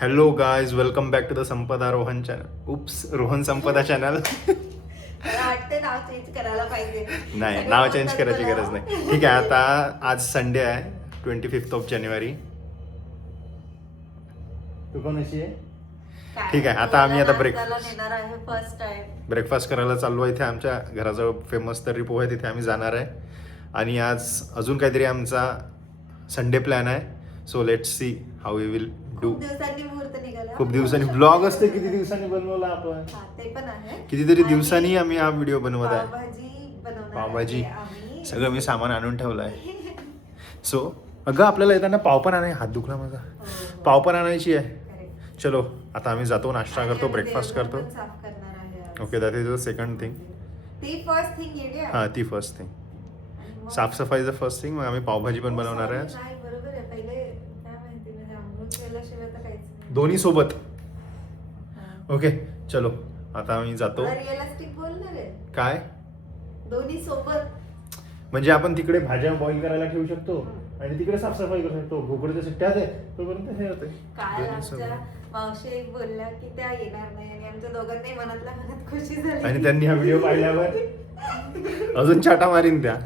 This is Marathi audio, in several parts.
Hello guys, welcome back to the Sampada Rohan channel. Oops, Rohan Sampada channel. मला वाटते नाव चेंज करायला पाहिजे. नाही, सगळे नाव चेंज बोलतात करायची मला. गरज नाही. ठीक आहे, आता आज संडे आहे, 25 जानेवारी. तू कोण अशी आहे? काय ठीक आहे, तू आता आम्ही मला आता नाश्त्याला नेणार आहे फर्स्ट टाइम. ब्रेकफास्ट करायला चाललो आहे. इथे आमच्या घराजवळ फेमस तर्री पोहा आहे, तिथे आम्ही जाणार आहे. आणि आज अजून काहीतरी आमचा संडे प्लॅन आहे. So let's see how we will do. खूप दिवसांनी मुहूर्त निघाला. खूप दिवसांनी ब्लॉग असते, किती दिवसांनी बनवला आपण. हा, ते पण आहे. कितीतरी आणि दिवसांनी आम्ही हा व्हिडिओ बनवत आहे. पावभाजी बनवणार पावभाजी आहे आम्ही. सगळं मी सामान आणून ठेवलं आहे. सो अगं, आपल्याला येताना पाव पण आणाय, हात दुखला माझा. हो. पाव पण आणायची आहे. Correct. चलो, आता आम्ही जातो, नाश्ता करतो, आणि ब्रेकफास्ट देवघर करतो. पण साफ करणार आहे आज. Okay, that is the second thing. ती फर्स्ट थिंग येते. हां, ती फर्स्ट थिंग. आणि मग- साफसफाईचं फर्स्ट थिंग. मग आम्ही पावभाजी पण बनवणार आहे आज. नाही, बरोबर आहे. पहिले काय माहिती, म्हणजे अमृत केल्याशिवाय तर काहीच नाही. दोन्ही सोबत. हा. ओके, चलो, आता आम्ही जातो. मला रिअलिस्टिक बोलणार आहे. काय दोन्ही सोबत. म्हणजे आपण तिकडे भाज्या बॉईल करायला ठेवू शकतो आणि तिकडे साफसफाई करू शकतो. भोकरच्या सुट्ट्या दे तोपर्यंत हे होते. काल दोन्ही आमच्या सोबत. मावशी बोलल्या की त्या येणार नाही आणि आमच्या दोघांनाही मनातल्या मनात खुशी झाली. आणि त्यांनी हा व्हिडिओ पाहिल्यावर अजून चाटा मारीन त्या.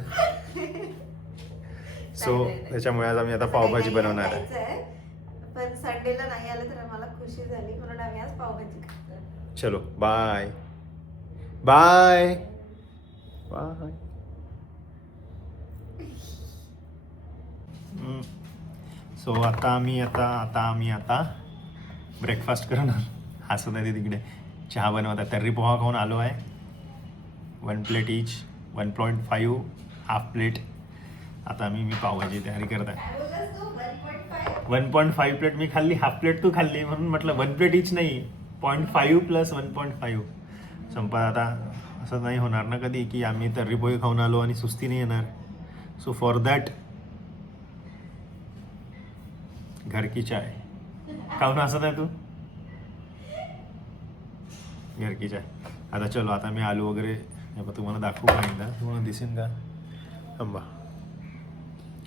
सो नाही. त्याच्यामुळे आज आम्ही आता पावभाजी बनवणार आहे. आहे. पण संडेला नाही आलं तर आम्हाला खुशी झाली म्हणून आम्ही आज पावभाजी खातो. चलो, बाय बाय बाय. सो आता आम्ही ब्रेकफास्ट करणार. हसत आहे ते तिकडे. चहा बनवत आहे. तर्री पोहा खाऊन आलो आहे. 1 प्लेट इच, 1.5 हाफ प्लेट. आता मी पावभाजी तयारी करत आहे. काय बोललास तू? 1.5? 1.5 प्लेट मी खाल्ली, हाफ प्लेट तू खाल्ली, म्हणून म्हटलं 1 प्लेट इच नाही, 0.5 प्लस 1.5. संपत आता असं नाही होणार ना कधी की आम्ही तर्री पोहे खाऊन आलो आणि सुस्ती नाही येणार. सो फॉर दॅट घर की चाय. खाऊन हसत आहे तू? घर की चाय. आता चलो, आता मी आलू वगैरे हे बघ, तुम्हाला दाखवू का एकदा? तुम्हाला दिसेल का? थांबा.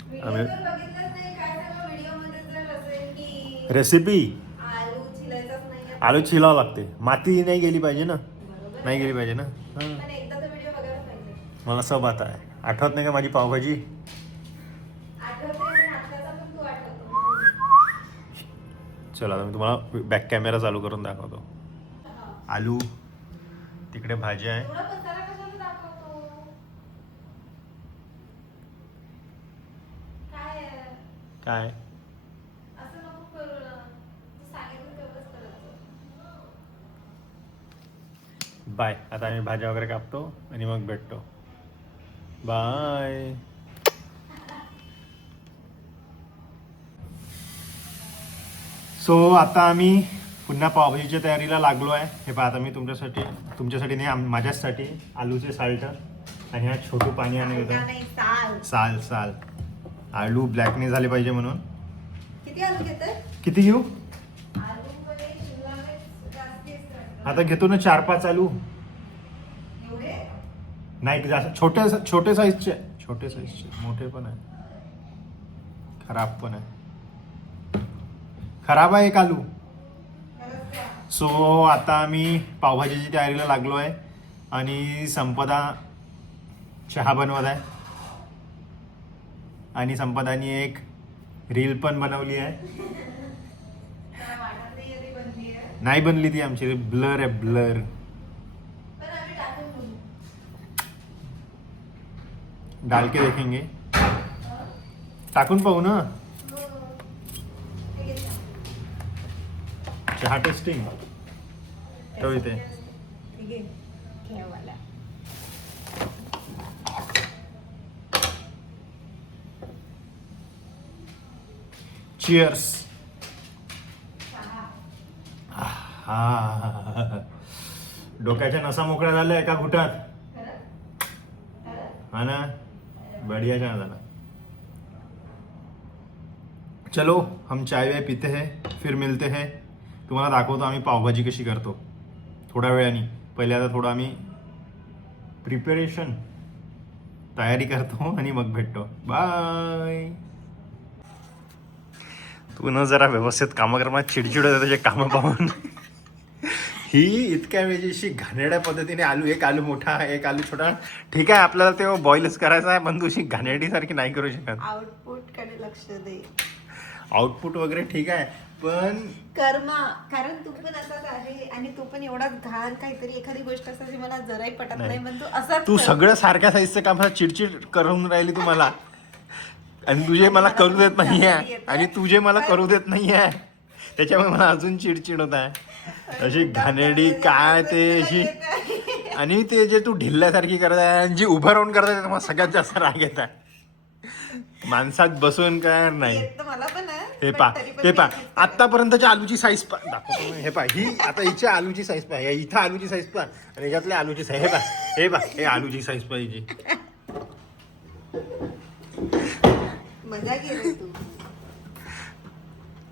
व्हिडिओ तर बघितलंच नाही. काय झालं व्हिडिओमध्ये जर असेल की रेसिपी आलू चिलायचाच नाहीये. आलू छिलावं लागते. माती नाही गेली पाहिजे ना. बरोबर नाही आहे. गेली पाहिजे ना. हां, पण एकदा तर व्हिडिओ बघायला पाहिजे. मला सब आता आहे. आठवत नाही का माझी पावभाजी? आठवते आणि आत्ताचा पण तू आठवतो. चला, आता मी तुम्हाला बॅक कॅमेरा चालू करून दाखवतो. हा. आलू, तिकडे भाजी आहे. एवढा पसारा कशाला दाखवतो? काय आहे? काय असं नको करू ना. तू सांगितलं तेवढंच करायचं. बाय. आता आम्ही भाज्या वगैरे कापतो आणि मग भेटतो. बाय. सो आता आम्ही पुन्हा पावभाजीच्या तयारीला लागलो आहे. हे पहा, आता मी तुमच्यासाठी नाही, माझ्यासाठी आलूचे साल्ट आणि हा छोटू पाणी आणत का होतं. नाही, साल. साल आलू ब्लॅक नाही झाले पाहिजे म्हणून. किती आलू घेतोय? किती घेऊ? आलूमध्ये शिमला मिर्च जास्ती असतं. आता घेतो ना 4-5 आलू. एवढे? नाही, जास्त छोटे साईजचे. मोठे पण आहे, खराब पण आहे. खराब आहे एक आलू. खरंच का? सो आता आम्ही पावभाजीची तयारीला लागलो आहे आणि संपदा चहा बनवत आहे. आणि संपदानी एक रील पण बनवली आहे. मला वाटत नाही कधी बनली आहे. नाही बनली ती आमची, ब्लर आहे, ब्लर. पण आम्ही टाकून बोलू. डाल के देखेंगे. टाकून पाहू ना. ठीक आहे, चल. चहा टेस्टिंग ठेव इथे. ठीक आहे. ठेवायला. चिअर्स. चहा. हा, डोक्याच्या नसा मोकळ्या झाल्या एका घुटात. खरंच? खरंच? हा ना, बढिया चहा झाला. चलो, हम चाय वाय पीते हैं, फिर मिलते हैं. तुम्हाला दाखवतो आम्ही पावभाजी कशी करतो थोड्या वेळाने. पहिले आता थोडं आम्ही प्रिपरेशन तयारी करतो आणि मग भेटतो. बाय. तू न जरा व्यवस्थित कामं कर, मला चिडचिड होते त्याचे कामं पाहून. ही इतक्या वेळची घाणेरड्या पद्धतीने एक आलू मोठा एक आलू छोटा. ठीक आहे आपल्याला ते बॉईलच करायचं आहे, पण तू अशी घाणेरडी नाही करू शकत. आउटपुट कडे लक्ष दे. आउटपुट वगैरे ठीक आहे पण कर्मा, कारण तू पण असाच आहे आणि तू पण एवढा घाण काहीतरी एखादी गोष्ट असायची मला जराही पटत नाही, पण तू असाच तू कर. सगळं सारख्या साईजचं काम चिडचिड करून राहिली तू मला, आणि तुझे मला करू देत नाहीये, आणि तुझे मला करू देत नाहीये, त्याच्यामुळे मला अजून चिडचिड होत आहे. अशी घाणेरडी काय ते अशी, आणि ते जे तू ढिल्ल्यासारखी करत आहे आणि जी उभं राहून करत आहे मला सगळ्यात जास्त राग येत आहे. माणसात बसून काय नाही. येत मला पण आहे, हे पण पा तरी पण हे पा मी अशीच करते. आतापर्यंतच्या आलूची साईज दाखवतो मी. हे पा ही आता हिची आलूची साईज पहा, इथं आलूची साईज पहा आणि याच्यातल्या आलूची साईज हे पा हे आलूची साईज पाहिजे. मजा गेली तू.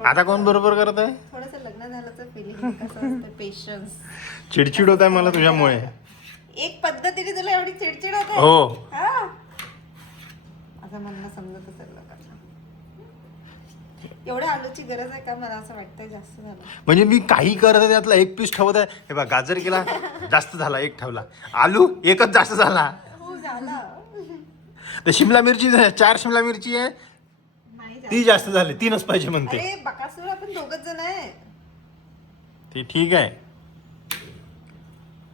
आता कोण बरोबर करत आहे? थोडस लग्न झाल्याचं फिलिंग कसं असतं, पेशन्स. चिडचिड होत आहे मला तुझ्यामुळे. एक पद्धतीने तुला एवढी चिडचिड होत आहे? हो. हा? असं म्हणणं समजत असेल लोकांना. एवढ्या आलूची गरज आहे का? मला असं वाटतंय जास्त झालं. म्हणजे मी काही करत आहे त्यातला एक पीस ठेवत आहे. हे बघ गाजर केला जास्त झाला, एक ठेवला. आलू एकच जास्त झाला. हो झाला. तर शिमला मिरची 4 शिमला मिरची आहे, नाही ती जास्त झाली, 3च पाहिजे म्हणते. अरे बकासूर, आपण दोघच जण आहे. ते ठीक आहे,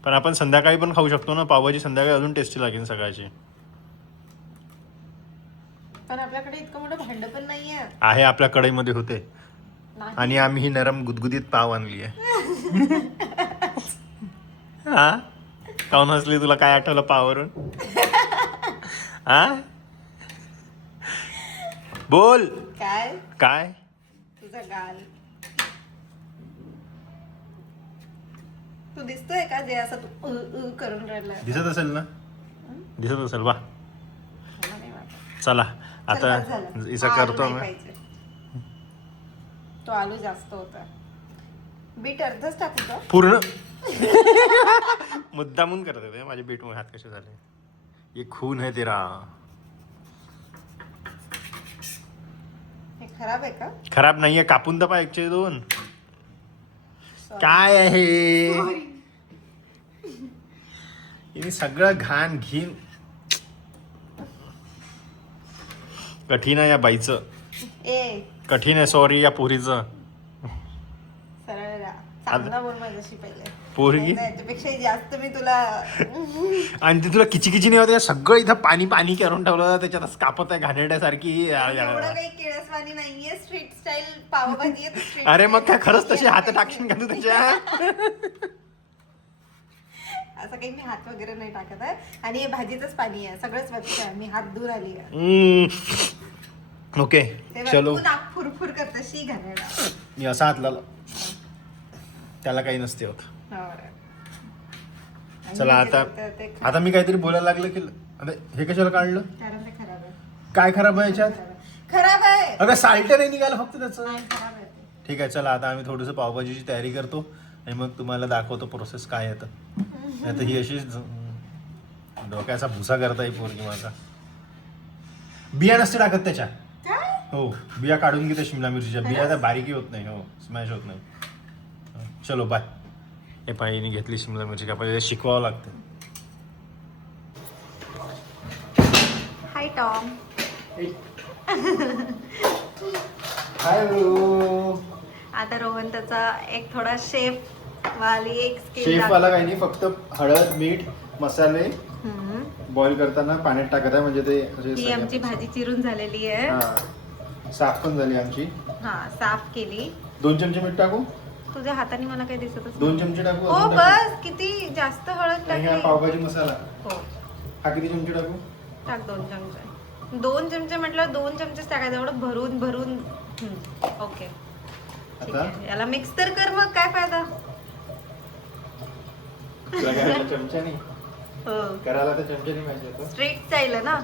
पण आपण संध्याकाळी पण खाऊ शकतो ना. पावभाजी संध्याकाळी अजून टेस्टी लागेल सकाळची. पण आपल्याकडे इतकं मोठं भांड पण नाहीये. आहे आपल्या कढईमध्ये होते, नाही. आणि आम्ही ही नरम गुदगुदीत पाव आणली आहे. हा काऊन हसली? तुला काय आठवलं पाववरून? हा बोल. काय? काय तुझा गाल. तू दिसतोय का जे असं तू करून राहिला? दिसत असेल ना? दिसत असेल वा. मला नाही वाटत. चला आता चल, बस झालं. इसा हा आलू करतो नाही मी. पाहिजे. तो आलू जास्त होता. बीट अर्धच टाकू का? पूर्ण मुद्दामून करत होते माझे बीटमुळे हात कसे झाले. ये खून है तेरा. हे खराब आहे का? खराब नाहीये, कापून तपा 102. Sorry. काय आहे Sorry. हिने सगळं घाण घीन. कठीण आहे या बाईचं, ए कठीण आहे सॉरी या पोरीचं. सरळ राहा. चांगला बोल माझ्याशी पहिले. पोरगी नाही, याच्यापेक्षा जास्त मी तुला आणि ती तुला किची नाही होते. सगळं इथं पाणी पाणी करून ठेवलं, त्याच्यातच कापत आहे घाणेरड्यासारखी. एवढं काही केळसवाणी नाहीये. स्ट्रीट स्टाईल पावभाजी आहे. street अरे मग style काय खरंच भाजी तशी आहे. हात टाकशील का तू त्याच्या? असं काही मी हात वगैरे नाही टाकत आहे. आणि हे भाजीचंच पाणी आहे, सगळं स्वच्छ आहे. मी हात धुवून आली आहे. ओके ते बघ, चलो. तू नाक फुरफुर करत शी घालायला. मी असा हात लावला, त्याला काही नसते होत. चला आता मी काहीतरी बोलायला लागलं की आता हे कशाला काढलं? कारण ते खराब आहे. काय खराब आहे याच्यात? खराब आहे. अगं साल्ट नाही निघालं फक्त त्याचं. नाही, खराब आहे ते. ठीक आहे चला आता आम्ही थोडंसं पावभाजीची तयारी करतो आणि मग तुम्हाला दाखवतो प्रोसेस काय येतं. नाही तर ही अशी डोक्याचा भुसा करता ही पोरगी माझा. बिया नसते टाकत त्याच्या. काय? हो बिया काढून घेते शिमला मिरचीच्या. बिया त्या बारीकी होत नाही. हो स्मॅश होत नाही. चलो बाय. हे पाहिजे घेतली शिमला मिरची कापायला शिकवावं लागतं. हाय टॉम. आता रोहन त्याचा एक थोडा शेफ वाली एक शेफ वाला काही नाही, फक्त हळद मीठ मसाले हम्म. बॉईल करताना पाण्यात टाकत आहे म्हणजे ते ही आमची भाजी चिरून झालेली आहे. हा साफ पण झाली आमची. हा साफ केली. 2 चमचे मीठ टाकू? तुझ्या हाताने मला काही दिसतच 2 चमचे टाकू? हो अजून टाकू? बस. किती जास्त हळद आणि हा टाकली. पावभाजी मसाला हो हा किती चमचे टाकू? टाक 2 चमचे. 2 चमचे म्हटलं 2 चमचेच टाकायचं. एवढं भरून भरून. ओके ठीक आता आहे. याला मिक्स तर कर मग. काय फायदा? चमच्याने हो करायला तर चमच्याने माहिती होतं. स्ट्रीट स्टाईल आहे ना,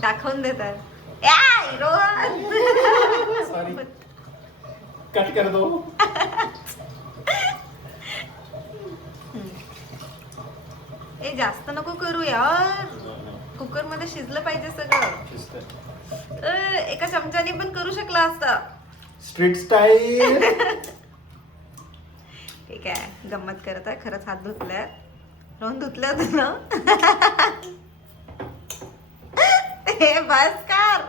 दाखवून देतात. याय, रोहन. सॉरी कट कर दो. ए जास्त नको करू यार. कुकर मध्ये शिजलं पाहिजे सगळं. एका चमच्याने पण करू शकला असता. Street style. ठीक आहे, गंमत करत आहे. खरंच हात धुतल्यात. रोहन धुतलं होतं ना? हे बस कर.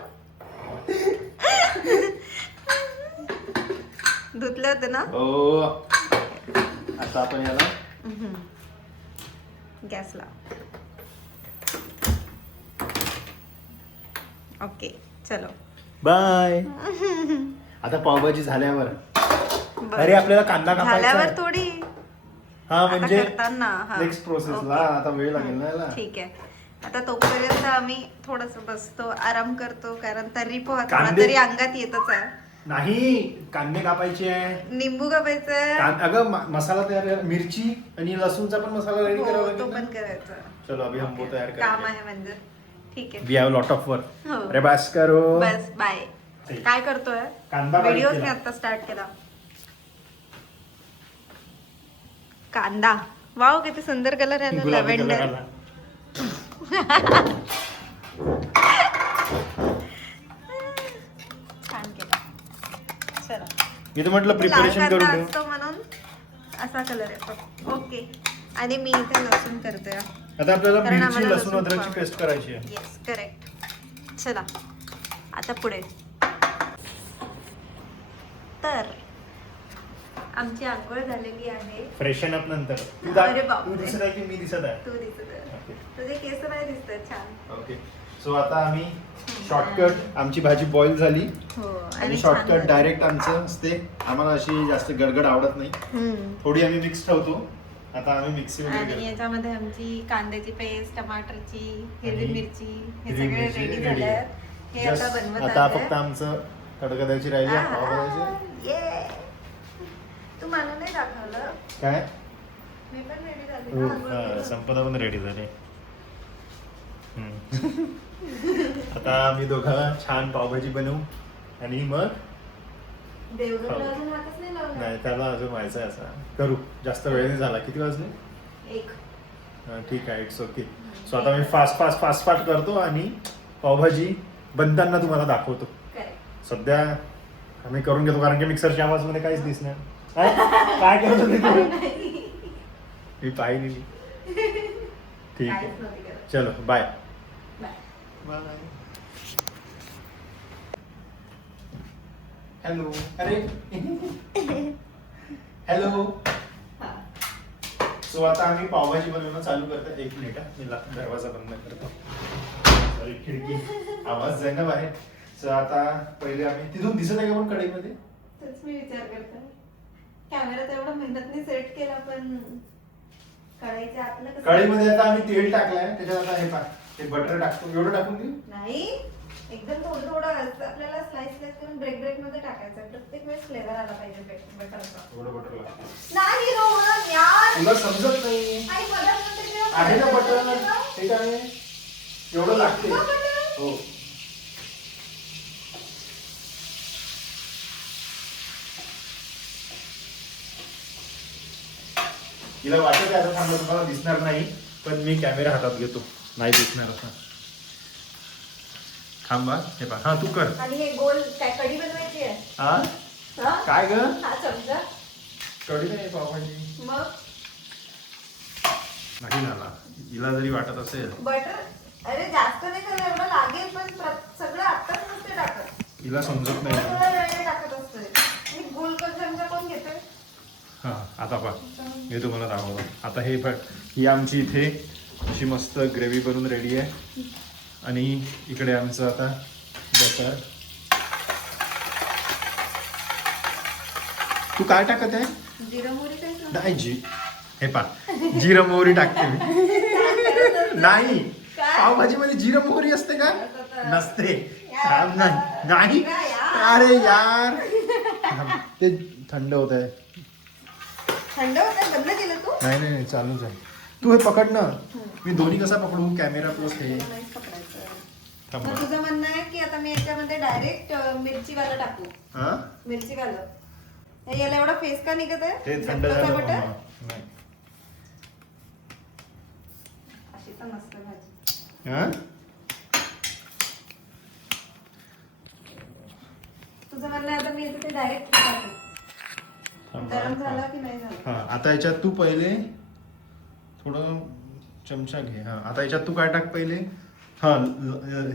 धुतलं होतं ना? हो. आता आपण याला गॅस लाव. ओके चलो बाय. आता पावभाजी झाल्यावर बरं. अरे आपल्याला कांदा कापायचा झाल्यावर आहे. थोडी हा आता म्हणजे करताना, हा. नेक्स्ट प्रोसेसला ओके. आता वेळ लागेल ना याला. ठीक आहे. आता तोपर्यंत आम्ही थोडस बसतो, आराम करतो, कारण तर्री पोहा थोडा कांदे- तरी अंगात येतच आहे. नाही कांदे कापायचे आहे. निंबू कापायचं. अगं मसाला तयार करा. मिरची आणि लसूणचा पण मसाला रेडी करावा हो, लागेल तो ना. पण करायचा. चलो अभी हम वो तयार काम करेंगे. आहे म्हणजे. ठीक आहे. We have lot of work. हो. अरे बस करो. बस बाय. ठीक. काय करतोय? कांदा बारीक व्हिडिओ केला. आता स्टार्ट केला. कांदा, वाव किती सुंदर कलर आहे. गुलाबी कलर लव्हेंडर. आला. छान केला. चला. मी तर म्हटलं लाल प्रिपरेशन कांदा करून ठेव. असतो म्हणून असा कलर येतो. ओके. आणि मी इथे लसूण करते. आता आपल्याला कारण मिरची आम्हाला लसूण लसूण अद्रकची पाव- पेस्ट करायची आहे. Yes correct. चला आता पुढे. तर आमची आंघोळ झालेली आहे. फ्रेशन अप नंतर अरे बापरे. तू दिसत आहे की मी दिसत आहे. तू दिसत आहे. ओके. तुझे केस नाही दिसतात छान. ओके सो आता आम्ही शॉर्टकट आमची भाजी बॉईल झाली हो आणि शॉर्टकट डायरेक्ट आमचं असते. आम्हाला अशी जास्त गडगड आवडत नाही. थोडी आम्ही मिक्स ठेवतो. आता आम्ही मिक्सी आणि वगैरे याच्यामध्ये आमची कांद्याची पेस्ट, टमाटरची, हिरवी आणि मिरची हे हिरवी सगळे मिरची रेडी ready झाले आहे. आहेत. हे आता Just बनवत आता आहे. फक्त आमचं तडका द्यायची राहिली आहे, पाव भाजी. ये. तू मला नाही दाखवलं. काय मी पण रेडी झाली हो, ना, आंघोळ केलं. संपदा पण रेडी झाले. आता आम्ही दोघं छान पावभाजी बनवू आणि मग देवघरला हो. अजून हातच नाही लावला. नाही त्याला अजून व्हायचं आहे असा करू. जास्त वेळ नाही झाला. किती वाजले? एक. ठीक आहे इट्स ओके. सो आता मी फास्ट करतो आणि पावभाजी बनताना तुम्हाला दाखवतो. Correct. सध्या आम्ही करून घेतो कारण की मिक्सरच्या आवाजमध्ये काहीच दिसणार. काय करत होते तू? मी पाहिली. ठीक आहे काहीच नव्हती करत. चलो बाय. Bye. हॅलो. अरे हॅलो. हा. सो आता आम्ही पावभाजी बनवणं चालू करतो. एक मिनिट मी दरवाजा बंद करतो. सॉरी खिडकी आवाज जाईल ना बाहेर. सो आता पहिले आम्ही तिथून दिसत आहे का पण कढईमध्ये? तेच मी विचार करते. कॅमेरा तर एवढा मेहनतने सेट केला पण कढईच्या आतलं कसं? कढईमध्ये आता आम्ही तेल टाकलंय. त्याच्यात आता हे पा ते बटर टाकतो. एवढं टाकून देऊ? नाही, एकदम थोडं थोडं असं आपल्याला स्लाइस करून ब्रेक मध्ये टाकायचं. प्रत्येक वेळेस फ्लेवर आला पाहिजे बटरचा. थोडं बटर लागतं. नाही रोहन यार. तुला समजत नाही आई पदार्थ केव्हा आहे ना बटर? केव्हा? हे काय एवढं लागते. केव्हा butter? हो तिला वाटत आहे आता चांगलं तुम्हाला दिसणार नाही पण मी कॅमेरा हातात घेतो. नाही दिसणार आता. थांबा हे पहा. हा तू कर. आणि हे गोल काय कढी बनवायची आहे? हा हा? काय ग? हा चमचा. कढी नाही पावभाजी मग नाही झाला. हिला जरी वाटत असेल बटर. अरे जास्त नाही झालं एवढं लागेल पण सगळं आत्ताच नसते टाकत. हिला समजत थोडं नाही. थोडं वेळाने टाकत असते. आणि गोल चमचा कोण घेतोय? हा आता पहा मी तुम्हाला दाखवतो. आता हे बघ ही आमची इथे अशी मस्त ग्रेव्ही बनवून रेडी आहे आणि इकडे आमचं आता बटर. तू काय टाकत आहे? जिरं मोहरी काय सांग? नाही हे पा जिरं मोहरी टाकते मी. नाही पावभाजी मध्ये जिरं मोहरी असते का? नसते. थांब नाही नाही. अरे यार ते थंड होत आहे. थंड होतं बंद केलं तू? नाही नाही चालूच आहे. तू हे पकड ना. मी दोन्ही कसा पकडू? कॅमेरा प्लस हे नाहीच पकडायचं. थांब. मग तुझं म्हणणं आहे की आता मी याच्यामध्ये डायरेक्ट मिरचीवाला टाकू. हा मिरचीवालं. याला एवढा फेस का निघत आहे? ते थंड बटर झालं बटर? नाही. अशी तर मस्त भाजी. हा तू तुझं म्हणणं आहे आता मी ते डायरेक्ट गरम झाला की नाही झाला? हा आता याच्यात तू पहिले थोडं चमचा घे. हा आता याच्यात तू काय टाक पहिले. हा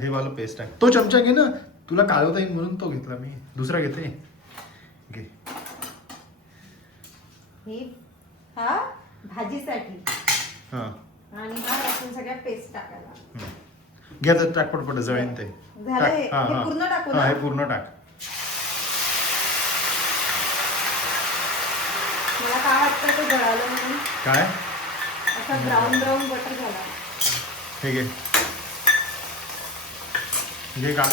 हे वाला पेस्ट टाक. तो चमचा घे ना, तुला कालवता येईल म्हणून तो घेतला मी. दुसरा घेते घे. ही हा भाजीसाठी हा आणि हा आपण सगळ्या पेस्ट टाकायला. घ्या तर टाक पटपट जळेन ते. झालं हे? हा, हे हा. पूर्ण टाकू हा, ना? हे पूर्ण टाक. मला काय वाटतं ते जळालं म्हणून. काय असा ब्राऊन ब्राऊन बटर झाला. हे घे घे काढ.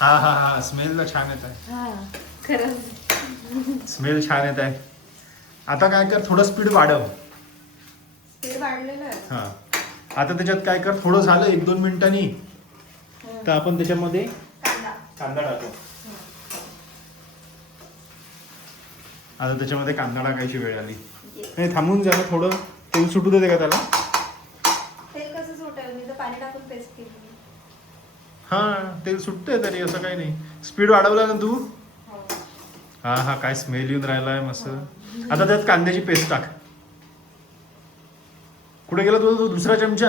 हा हा हा स्मेल तर छान येत आहे. हा खरंच स्मेल छान येत आहे. आता काय कर, थोडं स्पीड वाढव. ते वाढलेलं आहे. हा आता त्याच्यात काय कर, थोडं झालं 1-2 मिनिटांनी तर आपण त्याच्यामध्ये कांदा. कांदा टाकू. आता त्याच्यामध्ये कांदा टाकायची वेळ आली. नाही थांबून जा ना, थोडं तेल सुटू देते का त्याला. तेल कसं सुटेल? मी तर पाणी टाकून पेस्ट केली. हा तेल सुटतंय तरी असं काही नाही. स्पीड वाढवला ना तू. हो. हा हा काय स्मेल येऊन राहिलाय मस्त. आता त्यात कांद्याची पेस्ट टाक. कुठे गेला तो दुसरा चमचा.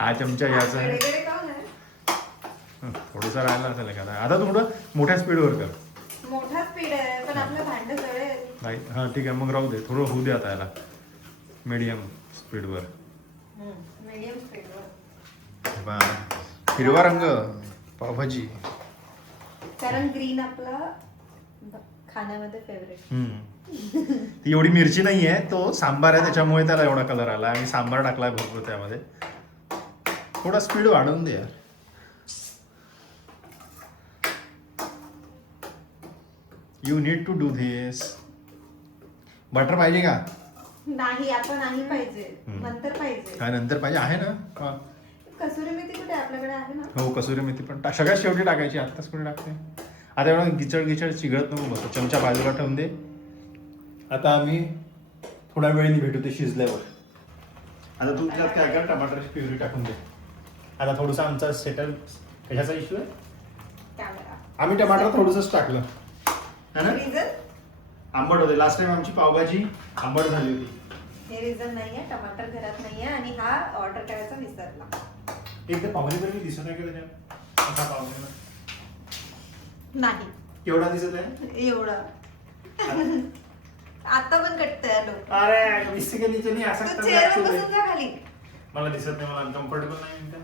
हा चमचा याचा आहे. गडे काहून आहे? थोडंसं राहिला असेल एखादा. आता तू थोडं मोठ्या स्पीडवर कर. मोठा स्पीड आहे पण आपलं भांडं जळेल. नाही हा ठीक आहे मग राहू दे. थोडं होऊ दे आता याला मीडियम स्पीडवर. मीडियम स्पीडवर. हिरवा रंग पावभाजी. कारण ग्रीन आपला खाण्यामध्ये फेवरेट. ती एवढी मिरची नाहीये, तो सांबार आहे त्याच्यामुळे त्याला एवढा कलर आला. आणि सांबार टाकलाय भरपूर त्यामध्ये. थोडा स्पीड वाढवून दे यार. You need to do this. Butter पाहिजे का? नाही आता नाही पाहिजे, नंतर पाहिजे. काय नंतर पाहिजे आहे ना. हा. कसुरी मेथी कुठे आपल्याकडे आहे ना? हो कसुरी मेथी पण सगळ्यात शेवटी टाकायची. आत्ताच कोणी टाकते. आता एवढं गिचड चिघळत नको बस. चमचा बाजूला ठेवून दे. आता आम्ही थोड्या वेळेने भेटू ते शिजल्यावर. आता तू त्यात काय कर, टमाटरची प्युरी टाकून दे. आता थोडंसं आमचा सेटल कशाचा इश्यू आहे. कॅमेरा. आम्ही टमाटर थोडंसंच टाकलं है ना. रिझन? आंबट होते. लास्ट टाइम आमची पावभाजी आंबट झाली होती. हे रिझन नाहीये. टमाटर घरात नाहीये आणि हा ऑर्डर करायचा विसरला. एक तर पावभाजी पण दिसत नाही का त्याच्यात. असा पावभाजीला नाही केवढा दिसत आहे एवढं. आता पण कटतंय लोक. अरे मिस्टेक नीचे नाही असा तू चेअरवर बसून जा खाली. मला दिसत नाही. मला अनकम्फर्टेबल नाही म्हणता.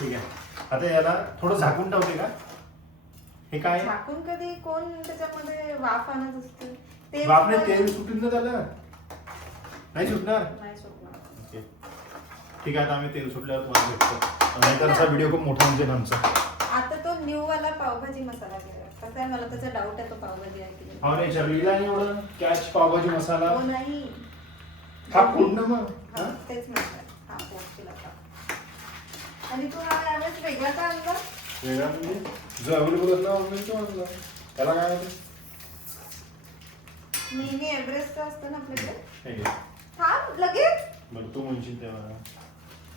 ठीक आहे आता याला थोडं झाकून ठेवते का. हे काय झाकून कधी कोण त्याच्यामध्ये वाफ आणत असते? बापरे तेल सुटून ना त्याला. नाही सुटणार. नाही सुटणार. ओके ठीक आहे आता आम्ही तेल सुटल्यावर तुम्हाला भेटतो. नाहीतर असा व्हिडिओ खूप मोठा म्हणजे आमचा. आता तो न्यू वाला पावभाजी मसाला केला. कसं आहे मला त्याचा डाऊट आहे तो पावभाजी आहे की नाही. हो नाही चरलीला नाही एवढं कॅच पावभाजी मसाला. हो नाही. हा फोड ना मग. हा, तेच म्हणतात. हा पोस्ट केला का. आणि तू हा यावेळेस वेगळा का आणला? वेगळा म्हणजे जो अवेलेबल असला ऑनलाईन तो आणला. त्याला काय होतं. नेहमी एव्हरेस्ट असतं ना आपल्याकडे. हे घे. हा लगेच बरं तू म्हणशील तेव्हा.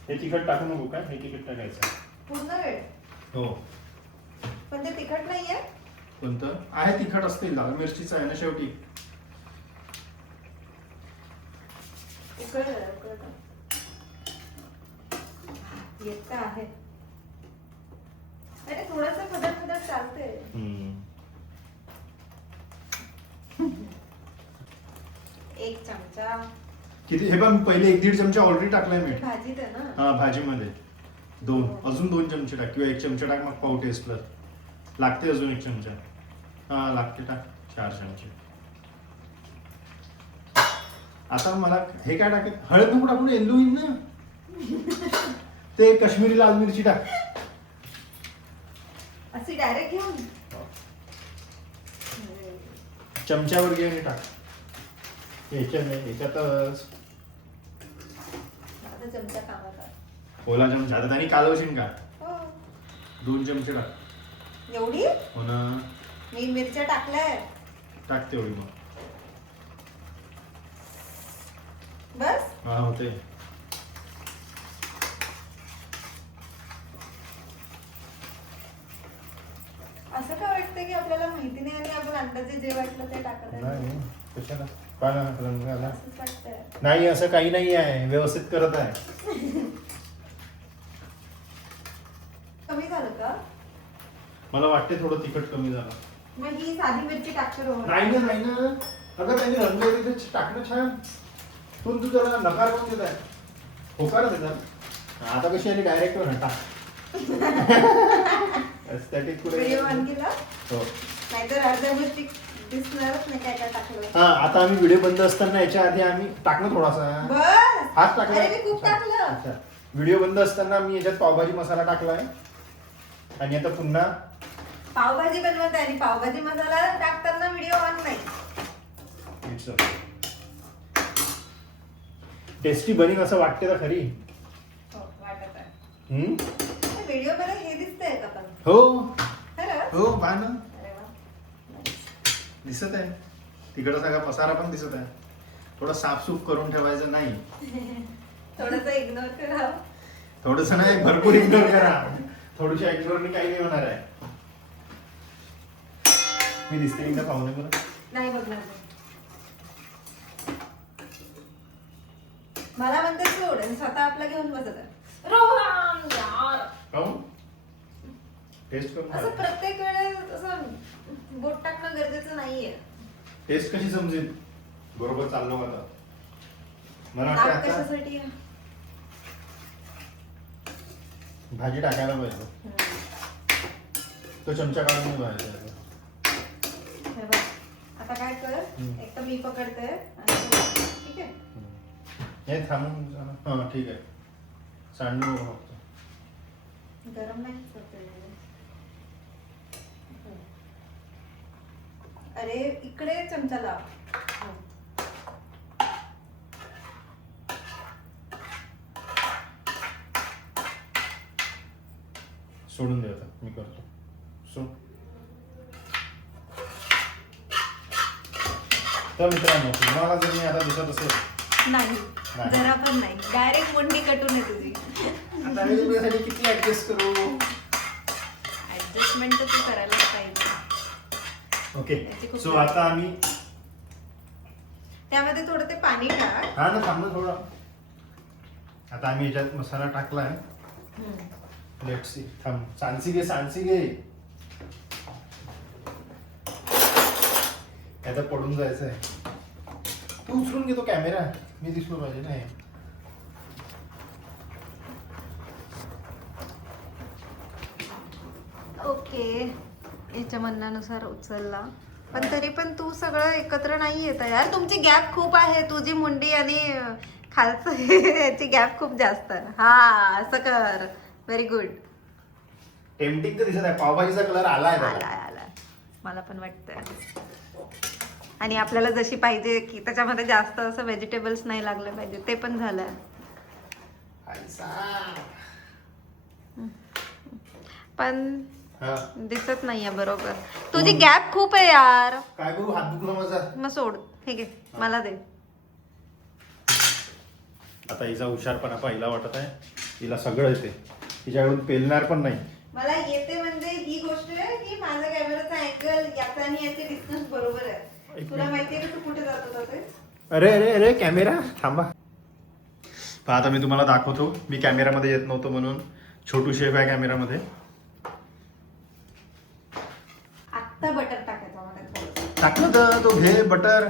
हे तिखट टाकू नको काय. हे तिखट टाकायचं पूर्ण वेळ. हो. पण ते तिखट नाहीये. कोणतं आहे तिखट असते. लाल मिरचीचं आहे ना शेवटी. उकळलं येत आहे. अरे थोडासा खदड खदड चालते. एक चमचा. किती हे बघ पहिले 1-1.5 चमचा ऑलरेडी टाकलाय मी. भाजीत आहे ना. हा भाजीमध्ये 2 अजून 2 चमचे टाक किंवा 1 चमचा टाक मग पाव टेस्टला लागते. अजून 1 चमचा. हा लागते टाक 4 चमचे. आता मला हे काय टाकेल. हळद नको टाकून येल्लो होईल ना. ते काश्मीरी लाल मिरची टाक. अशी डायरेक्ट घेऊन चमच्यावर घे आणि टाक. याच्यातच आता चमचा कामात आहे. ओला चमचा. आता त्यांनी कालवशील का. हो. 2 चमचे टाक. एवढी हो ना. मी मिरच्या टाकल्याय. टाक तेवढी मग. बस. हा होते. असं का वाटतं की आपल्याला माहिती नाही आणि आपण अंदाजे जे वाटलं ते टाकत आहे? नाही कशाला काय ना रंग आला असंच वाटतंय. नाही असं काही नाही आहे व्यवस्थित करत आहे कमी झालं का? मला वाटते थोडं तिखट कमी झालं मग ही साधी मिरची टाकतो रोहन. नाही ना अगं त्यांनी रंग वगैरे टाकणं छान तू जरा नकार करून देत आहे होकार देतात आता कशी आली डायरेक्ट टाक Aesthetic पुढे व्हिडिओ ऑन केला हो नाहीतर अर्ध्या गोष्टी दिसणारच नाही काय काय टाकलं. हा आता आम्ही व्हिडिओ बंद असताना याच्या आधी आम्ही टाकलं थोडासा बस हाच टाकला अरे मी खूप टाकलं. अच्छा व्हिडिओ बंद असताना मी याच्यात पावभाजी मसाला टाकलाय आणि आता पुन्हा पावभाजी बनवत आहे आणि पावभाजी मसाला टाकताना व्हिडिओ ऑन नाही. टेस्टी बनीन असं वाटते का खरी हो वाटत आहे. व्हिडिओ मध्ये हे दिसतंय का पण हो खरं? हो पहा ना अरे वा. दिसत आहे तिकडं सगळा पसारा पण दिसत आहे थोडं साफसूफ करून ठेवायचं नाही थोडंसं इग्नोर करा. थोडस नाही भरपूर इग्नोर करा थोडीशी इग्नोरनी काही नाही होणार आहे मी दिसते एकदा पाहुणे बरं नाही बघणार मी. मला म्हणते सोड आणि स्वतः आपला घेऊन बसत आहे. रोहन यार पाहू टेस्ट करून असं प्रत्येक वेळेस असं बोट टाकणं गरजेचं नाहीये. टेस्ट कशी समजेल बरोबर चाललो आता मला नाक वाटतं आता कशासाठी आहे? भाजी टाकायला पाहिजे तो चमचा काढून नाही पाहिजे हे बघ. आता काय कर एक तर मी पकडते आणि तू- ठीक आहे हे थांबून हा ठीक आहे सांडू नको फक्त गरम नाही होते. अरे इकडे चमचा लाव. हो. सोडून दे आता मी करतो सोड तर मित्रांनो तुम्हाला जर मी आता दिसत असेल नाही नाही. जरा पण नाही डायरेक्ट मुंडी कटून आहे तुझी. आता मी तुझ्यासाठी किती ऍडजस्ट करू ऍडजस्टमेंट तर तू करायलाच पाहिजे. ओके याची खूप सो आता आम्ही त्यामध्ये थोडं ते पाणी टाक. हा ना थांबलं थोडं आता आम्ही याच्यात मसाला टाकलाय लेट्स सी थांब सांसी घे आता पडून जायचंय तू उचलून घेतो कॅमेरा मी दिसलो पाहिजे नाही ओके याच्या म्हणण्यानुसार उचलला पण तरी पण तू सगळं एकत्र नाही येत यार. तुमची गॅप खूप आहे तुझी मुंडी आणि खालचं याची गॅप खूप जास्त आहे. हा असं कर व्हेरी गुड. टेम्पटिंग तर दिसत आहे पावभाजीचा कलर आलाय त्याला. आलाय मला पण वाटतंय. आणि आपल्याला जशी पाहिजे की त्याच्यामध्ये जास्त असं व्हेजिटेबल्स नाही लागले पाहिजे ते पण झालंय. पण हा. दिसत नाहीये बरोबर. तुझी गॅप खूप आहे यार. काय करू हात दुखला माझा मग सोड हे घे मला दे. आता हिचा हुशारपणा पहिला वाटत आहे हिला सगळं येते तिच्याकडून पेलणार पण नाही. मला येते म्हणजे ही गोष्ट आहे की माझा कॅमेराचा अँगल याचा आणि याचे डिस्टन्स बरोबर आहे. तुला माहितीये का तू कुठे जात होता ते? अरे कॅमेरा थांबा आता मी तुम्हाला दाखवतो मी कॅमेरामध्ये येत नव्हतो म्हणून छोटू शेफ आहे कॅमेरामध्ये. आत्ता बटर टाकायचं मला. टाकलं तर तो घे बटर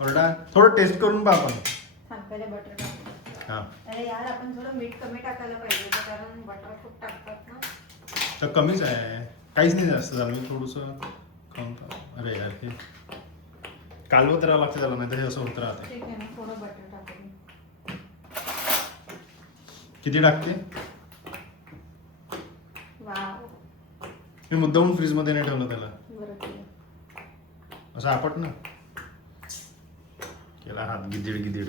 ओरडा थोडं टेस्ट करून पहा आपण. थांब पहिले बटर टाक. हा अरे यार आपण थोडं मीठ कमी टाकायला पाहिजे होतं, कारण बटर खूप टाकतात ना. तर कमीच आहे काहीच नाही जास्त झालं मी थोडंसं खाऊन पाहू. अरे यार हे कालवत राहावं लागतं त्याला नाही तर हे असं होत राहते. ठीक आहे ना थोडं बटर टाकते. किती टाकते वाव मी मुद्दाहून फ्रीजमध्ये नाही ठेवलं त्याला बरं केलं. असं आपट ना केला हात गिदीड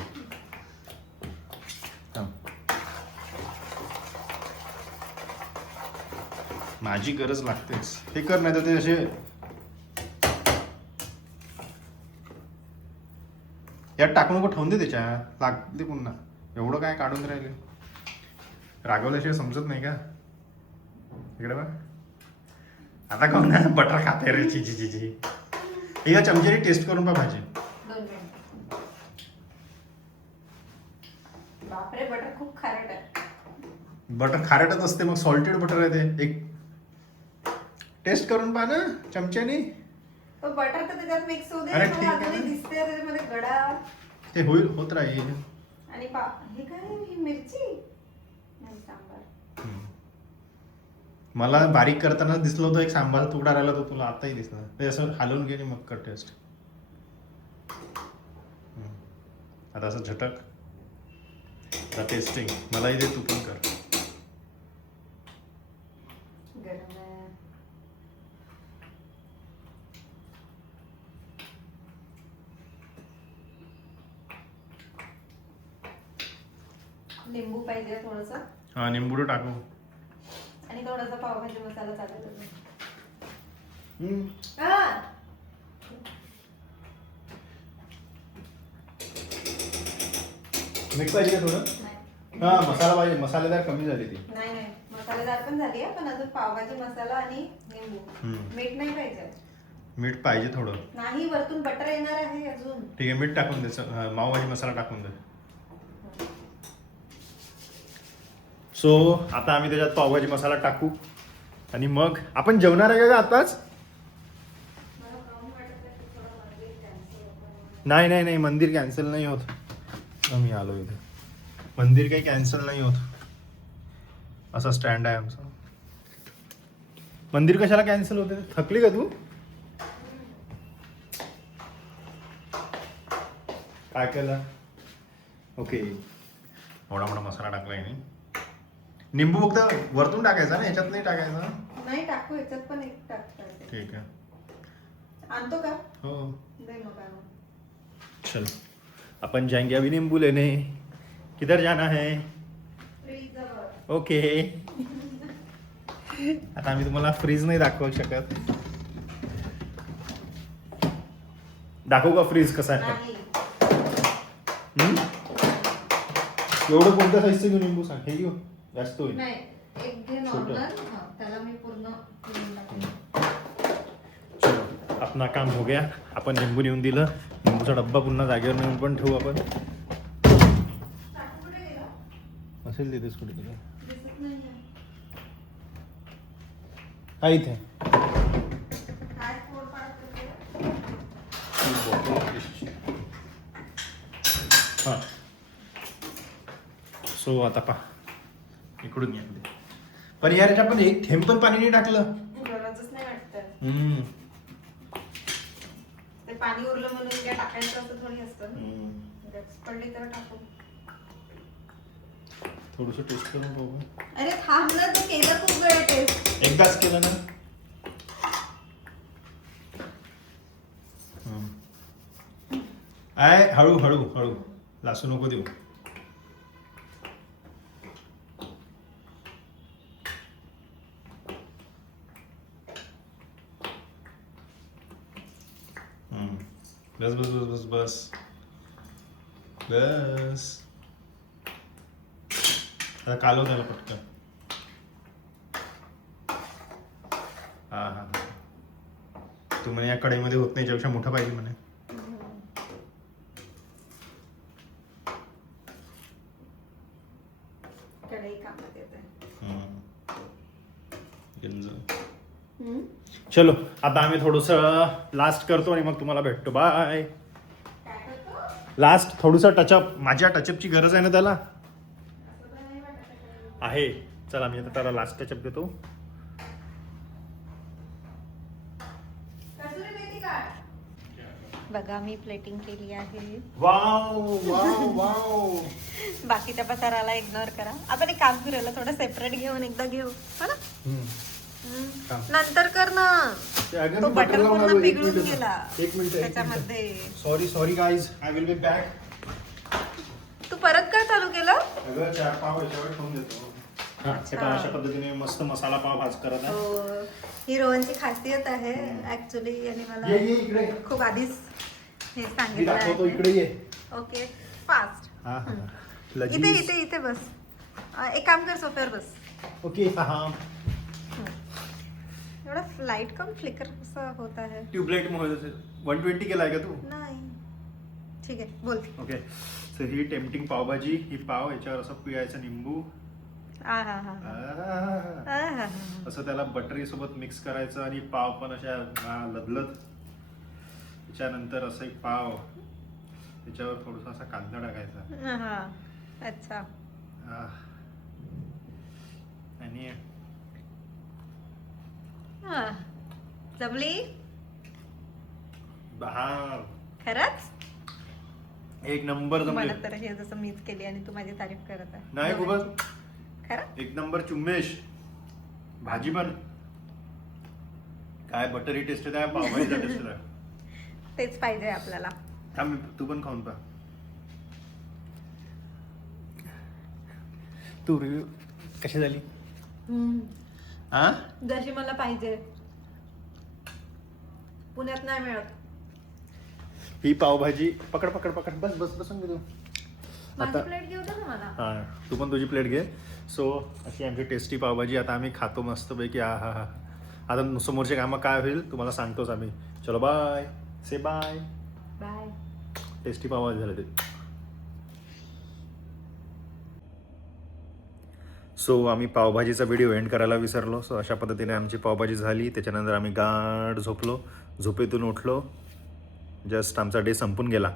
थांब. माझी गरज लागतेच हे कर नाही तर ते असे यात टाकू नको ठेवून दे त्याच्यात लागते पुन्हा एवढं काय काढून राहिले रागवल्याशिवाय समजत नाही का इकडे बघ आता कोण बटर खाते रे चिची चिची. या चमच्याने टेस्ट करून पहा भाजी. 2 मिनिट. बापरे बटर खूप खारट आहे. बटर खारटच असते मग सॉल्टेड बटर आहे ते. एक टेस्ट करून पहा ना चमच्याने. तो बटर तर त्याच्यात मिक्स होऊ दे. अरे मला ठीक आहे अजूनही ना. दिसते त्याच्यामध्ये गडा. ते होईल होत राहील. आणि हे काय ही मिरची नाही सांबार. मला बारीक करताना दिसलं होतं एक सांबार तुकडा राहिला तो तुला आताही दिसला. ते असं हलवून गेली मग कर टेस्ट. आता असं झटक. आता टेस्टिंग मलाही दे तू पण कर. गरम आहे. लिंबू पाहिजे थोडस. हा निंबुडं टाकू. आणि थोडासा पावभाजी मसाला चालेल. मीठ पाहिजे का थोडं. हा मसाला पाहिजे. मसालेदार कमी झाली ती. नाही नाही मसालेदार पण झाली आहे पण अजून पावभाजी मसाला आणि लिंबू. मीठ नाही पाहिजे. मीठ पाहिजे थोडं. नाही वरतून बटर येणार आहे अजून. ठीक आहे मीठ टाकून दे. पावभाजी मसाला टाकून दे. सो आता आम्ही त्याच्यात पावभाजी मसाला टाकू आणि मग आपण जेवणार आहे का आताच. नाही नाही नाही मंदिर कॅन्सल नाही होत. मी आलो इथे. मंदिर काही कॅन्सल नाही होत. असा स्टँड आहे आमचा. मंदिर कशाला कॅन्सल होते. थकली का तू. काय केलं. ओके एवढा मोठा मसाला टाकला आहे. निंबू फक्त वरतून टाकायचा ना याच्यात नाही टाकायचा. नाही टाकू याच्यात पण एक टाकता. ठीक आहे. आणतो का. हो दे मग आणू. चल अपन जाएंगे अभी नींबू लेने. किधर जाना है. फ्रीज जवळ. ओके. आता आम्ही तुम्हाला फ्रीज नाही दाखवू शकत. दाखवू का फ्रीज कसा आहे. नाही. एवढं कोणत्या साईजचं घेऊ निंबू सांग. हे घेऊ जास्त होईल. नाही एक घे छोटं. नॉर्मल. त्याला मी पूर्ण क्रीम टाकून. चलो अपना काम हो गया. आपण निंबू नेऊन दिलं. निंबूचा डब्बा पुन्हा जागेवर नेऊन पण ठेवू आपण. टाकू कुठे गेला. असेल तिथेच कुठे गेलं. दिसत नाही. हा इथे. काय फोड पाडतो. हा सो आता पहा इकडून या. पण यार पण एक थेंब पण पाणी नाही टाकलं. गरजच नाही वाटत. ते पाणी उरलं म्हणून काय टाकायचं असं थोडी असतं. गरज पडली तर टाकू. थोडस टेस्ट करून बघू. अरे थांब ना तू केलं खूप वेळ टेस्ट. एकदाच केलं ना. आय हळू हळू हळू लासू नको देऊ. बस बस बस बस बस बस. आता कालव त्याला पटकन. हा हा तू म्हणे या कढईमध्ये होत नाही याच्यापेक्षा मोठा पाहिजे म्हणे. कढई कामात येते. चलो आता आम्ही थोडस लास्ट करतो आणि मग तुम्हाला भेटतो. बाय. काय करतो. लास्ट थोडस टचअप. माझ्या टचअपची गरज आहे ना त्याला. असं तर नाही वाटत. आहे. चला मी आता त्याला लास्ट टचअप देतो. कसुरी मेथी काढ. बघा मी प्लेटिंग केली आहे. Wow wow wow. बाकीच्या पसाराला इग्नोर करा. आपण एक काम करूया थोडं सेपरेट घेऊन एकदा घेऊ हो ना. नंतर कर ना. तो बटर पूर्ण पिघळून गेला त्याच्यामध्ये. Sorry sorry guys. I will be back. तू परत काय चालू केलं. अगं 4 पाव याच्यावर ठेवून देतो. अशा पद्धतीने मस्त मसाला पाव भाज करत आहे. हो ही रोहनची खासियत आहे ऍक्च्युली. आणि ये ये मला इकडे. खूप आधीच हे मी सांगितलं दाखवतो आहे. इकडे ये. Okay fast. हा हा इथे इथे इथे बस. एक काम कर सोफ्यावर बस. ओके साहब. बड़ा लाइट कम फ्लिकर सा होता है. ट्यूबलाइट 120 केला आहे का तू? नाही. ठीक आहे, बोल. ओके. सो ही टेम्पटिंग पावभाजी, ही पाव याच्यावर असं पिळायचं निंबू. आहा. असं त्याला बटरी सोबत मिक्स करायचं आणि पाव पण अशा लदलत. त्याच्यानंतर असं एक पाव, त्याच्यावर थोडासा असा कांदा टाकायचा. हा. अच्छा. आणि हा. जमली? खरंच? एक नंबर जमली. मला तर हे जसं मीच केली आणि तू माझी तारीफ करत आहे. नाही खूपच खरं? एक नंबर चुम्मेश. भाजी पण काय बटरी टेस्ट आहे, पावभाजीचा टेस्ट आहे. तेच पाहिजे आपल्याला. थांब तू पण खाऊन पहा. तू रिव्ह्यू कशी झाली? हा, जशी मला पाहिजे. पुण्यात नाही मिळत. ही पावभाजी पकड पकड पकड. बस बस बसून घेऊ. माझी प्लेट घेऊ दे ना मला. हा, तू पण तुझी प्लेट घे. सो अशी आमची टेस्टी पावभाजी आता आम्ही खातो मस्तपैकी. हा. आता समोरचे कामं काय होईल तुम्हाला सांगतोच आम्ही. चलो बाय. से बाय. बाय. टेस्टी पावभाजी झालं ते. सो आम्ही पावभाजीचा व्हिडिओ एंड करायला विसरलो. सो अशा पद्धतीने आमची पावभाजी झाली. त्याच्यानंतर आम्ही गाढ झोपलो. झोपेतून उठलो. जस्ट आमचा डे संपून गेला.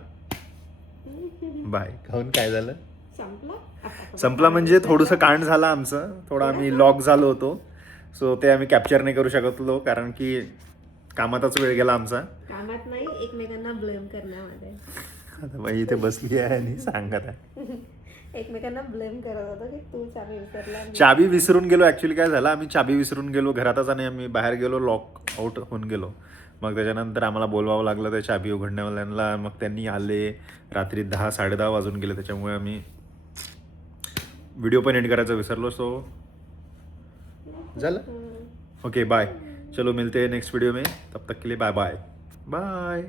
बाय. खाऊन काय झालं? संपला म्हणजे थोडंसं कांड झालं आमचं. थोडं आम्ही लॉक झालो होतो. सो ते आम्ही कॅप्चर नाही करू शकत होतो कारण की कामातच वेळ गेला आमचा. कामात नाही, एकमेकांना ब्लेम करण्यामध्ये. आता बाई इथे बसली आहे आणि सांगत आहे. एकमेकांना ब्लेम करत होतो की तू चाबी विसरला. चाबी विसरून गेलो. ॲक्च्युली काय झालं, आम्ही चाबी विसरून गेलो घरातच आणि आम्ही बाहेर गेलो, लॉक आउट होऊन गेलो. मग त्याच्यानंतर आम्हाला बोलवावं लागलं त्या चाबी उघडण्यावाल्यांना. मग त्यांनी आले. रात्री 10 साडेदहा वाजून गेले. त्याच्यामुळे आम्ही व्हिडिओ पण एंड करायचं विसरलो. सो झालं. Okay bye. चलो मिलते हैं नेक्स्ट वीडियो में. तब तक के लिए बाय बाय. बाय.